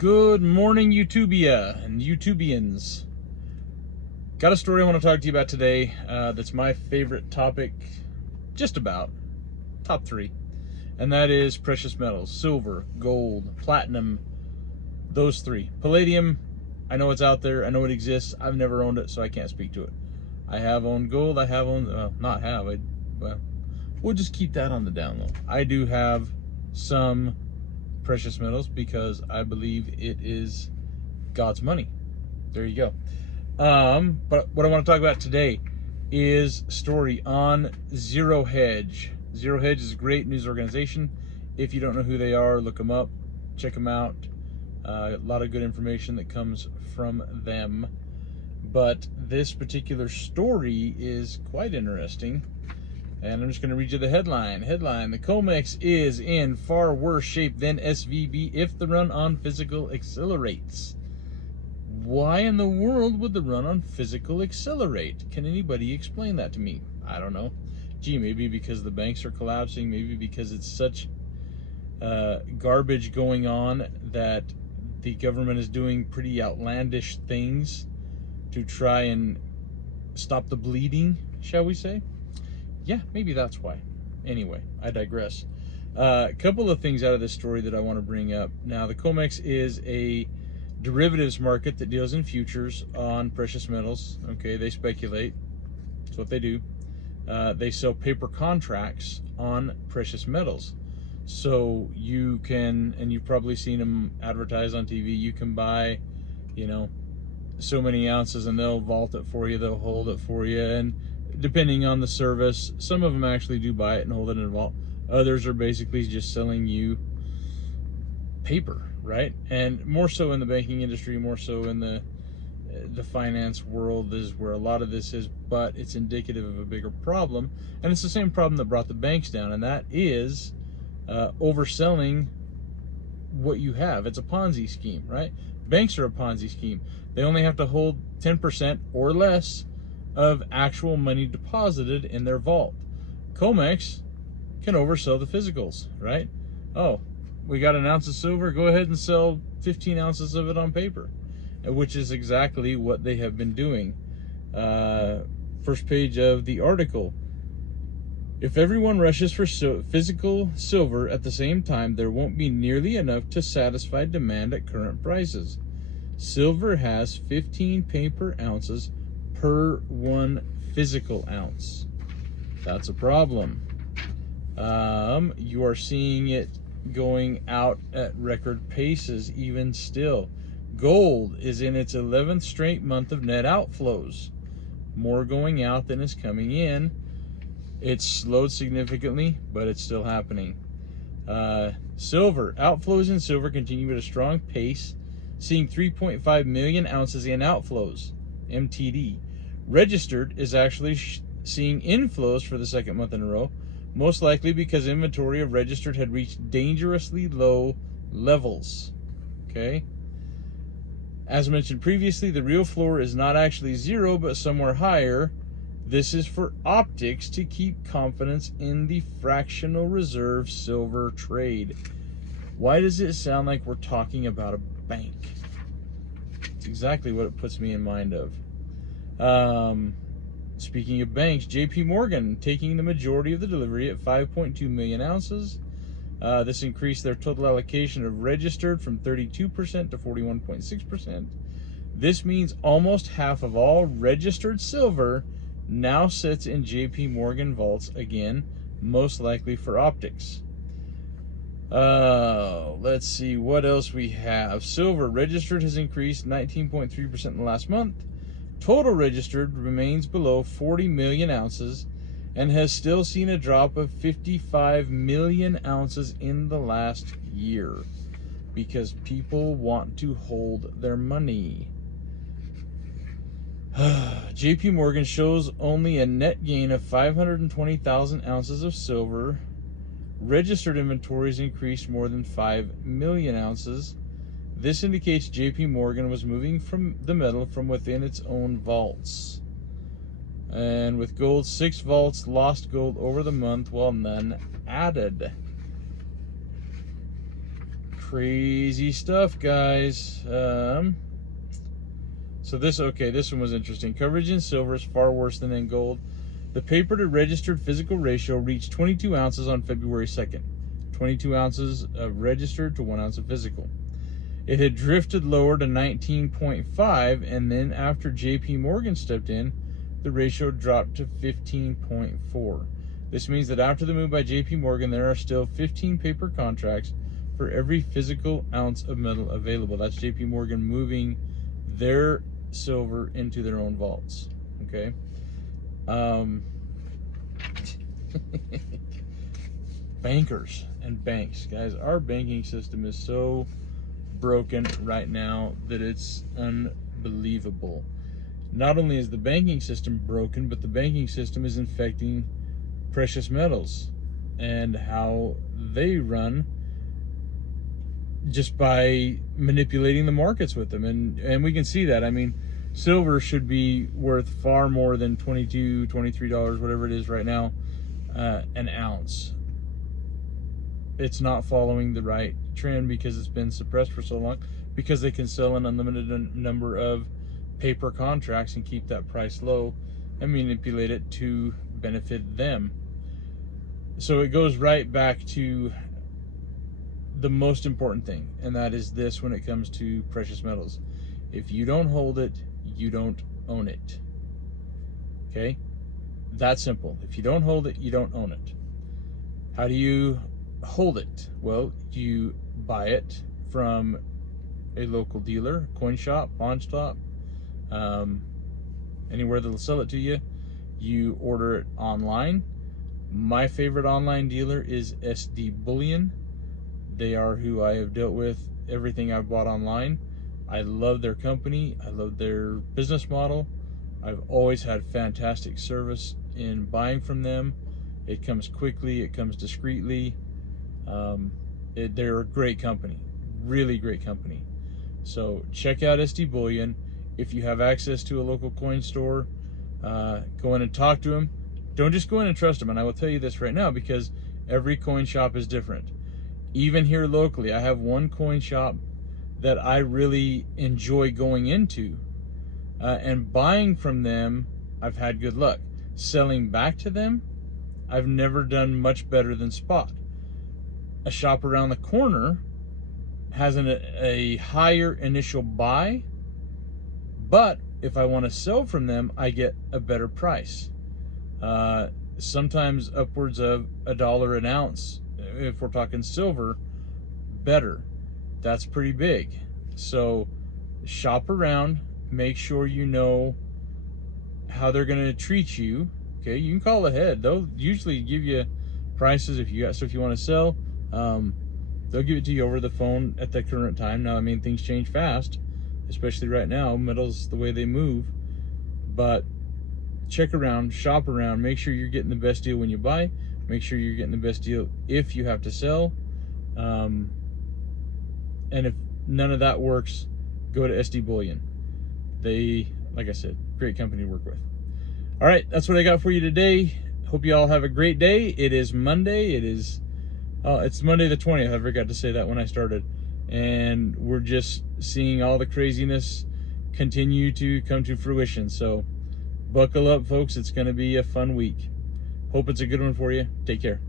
Good morning, YouTubia and YouTubians. Got a story I want to talk to you about today that's my favorite topic, just about, top three. And that is precious metals, silver, gold, platinum, those three. Palladium, I know it's out there, I know it exists, I've never owned it, so I can't speak to it. I have owned gold, I have owned, well, we'll just keep that on the down low. I do have some precious metals because I believe it is God's money. There you go. But what I want to talk about today is a story on Zero Hedge. Zero Hedge is a great news organization. If you don't know who they are, look them up, check them out. A lot of good information that comes from them. But this particular story is quite interesting. And I'm just going to read you the headline. Headline: the COMEX is in far worse shape than SVB if the run on physical accelerates. Why in the world would the run on physical accelerate? Can anybody explain that to me? I don't know. Gee, maybe because the banks are collapsing, maybe because it's such garbage going on that the government is doing pretty outlandish things to try and stop the bleeding, shall we say? Yeah, maybe that's why. Anyway, I digress. A couple of things out of this story that I want to bring up. Now, the COMEX is a derivatives market that deals in futures on precious metals. Okay, they speculate. That's what they do. They sell paper contracts on precious metals. So you can, and you've probably seen them advertised on TV, you can buy, so many ounces and they'll vault it for you, they'll hold it for you, and depending on the service, some of them actually do buy it and hold it in a vault. Others are basically just selling you paper, right? And more so in the banking industry, more so in the finance world is where a lot of this is, but it's indicative of a bigger problem. And it's the same problem that brought the banks down, and that is overselling what you have. It's a Ponzi scheme, right? Banks are a Ponzi scheme. They only have to hold 10% or less of actual money deposited in their vault. COMEX can oversell the physicals, right? Oh, we got an ounce of silver, go ahead and sell 15 ounces of it on paper, which is exactly what they have been doing. First page of the article: if everyone rushes for physical silver at the same time, there won't be nearly enough to satisfy demand at current prices. Silver has 15 paper ounces per 1 physical ounce. That's a problem. You are seeing it going out at record paces even still. Gold is in its 11th straight month of net outflows. More going out than is coming in. It's slowed significantly, but it's still happening. Silver. Outflows in silver continue at a strong pace, seeing 3.5 million ounces in outflows, MTD. Registered is actually seeing inflows for the second month in a row, most likely because inventory of registered had reached dangerously low levels. Okay? As mentioned previously, the real floor is not actually zero, but somewhere higher. This is for optics to keep confidence in the fractional reserve silver trade. Why does it sound like we're talking about a bank? It's exactly what it puts me in mind of. Speaking of banks, JP Morgan taking the majority of the delivery at 5.2 million ounces. This increased their total allocation of registered from 32% to 41.6%. This means almost half of all registered silver now sits in JP Morgan vaults again, most likely for optics. Let's see what else we have. Silver registered has increased 19.3% in the last month. Total registered remains below 40 million ounces and has still seen a drop of 55 million ounces in the last year because people want to hold their money. JP Morgan shows only a net gain of 520,000 ounces of silver. Registered inventories increased more than 5 million ounces. This indicates JP Morgan was moving from the metal from within its own vaults. And with gold, 6 vaults lost gold over the month while none added. Crazy stuff, guys. So this one was interesting. Coverage in silver is far worse than in gold. The paper to registered physical ratio reached 22 ounces on February 2nd. 22 ounces of registered to 1 ounce of physical. It had drifted lower to 19.5, and then after JP Morgan stepped in, the ratio dropped to 15.4. This means that after the move by JP Morgan, there are still 15 paper contracts for every physical ounce of metal available. That's JP Morgan moving their silver into their own vaults. Okay. Bankers and banks, guys, our banking system is so broken right now that it's unbelievable. Not only is the banking system broken, but the banking system is infecting precious metals and how they run just by manipulating the markets with them. And we can see that. I mean, silver should be worth far more than $22, $23, whatever it is right now, an ounce. It's not following the right trend because it's been suppressed for so long, because they can sell an unlimited number of paper contracts and keep that price low and manipulate it to benefit them. So it goes right back to the most important thing, and that is this: when it comes to precious metals, if you don't hold it, you don't own it. Okay? That simple. If you don't hold it, you don't own it. How do you hold it? Well, you buy it from a local dealer, coin shop, pawn shop, anywhere that'll sell it to you. You order it online. My favorite online dealer is SD Bullion. They are who I have dealt with everything I've bought online. I love their company. I love their business model. I've always had fantastic service in buying from them. It comes quickly. It comes discreetly. They're a great company, really great company. So check out SD Bullion. If you have access to a local coin store, go in and talk to them. Don't just go in and trust them. And I will tell you this right now, because every coin shop is different. Even here locally, I have one coin shop that I really enjoy going into, and buying from them, I've had good luck. Selling back to them, I've never done much better than spot. A shop around the corner has a higher initial buy, but if I want to sell from them, I get a better price. Sometimes upwards of $1 an ounce, if we're talking silver, better. That's pretty big. So shop around, make sure you know how they're going to treat you. Okay, you can call ahead. They'll usually give you prices if you want to sell. They'll give it to you over the phone at the current time. Now, I mean, things change fast, especially right now. Metals, the way they move. But check around, shop around, make sure you're getting the best deal when you buy. Make sure you're getting the best deal if you have to sell. And if none of that works, go to SD Bullion. They, like I said, great company to work with. All right, that's what I got for you today. Hope you all have a great day. It is Monday. It's Monday the 20th. I forgot to say that when I started. And we're just seeing all the craziness continue to come to fruition. So buckle up, folks. It's going to be a fun week. Hope it's a good one for you. Take care.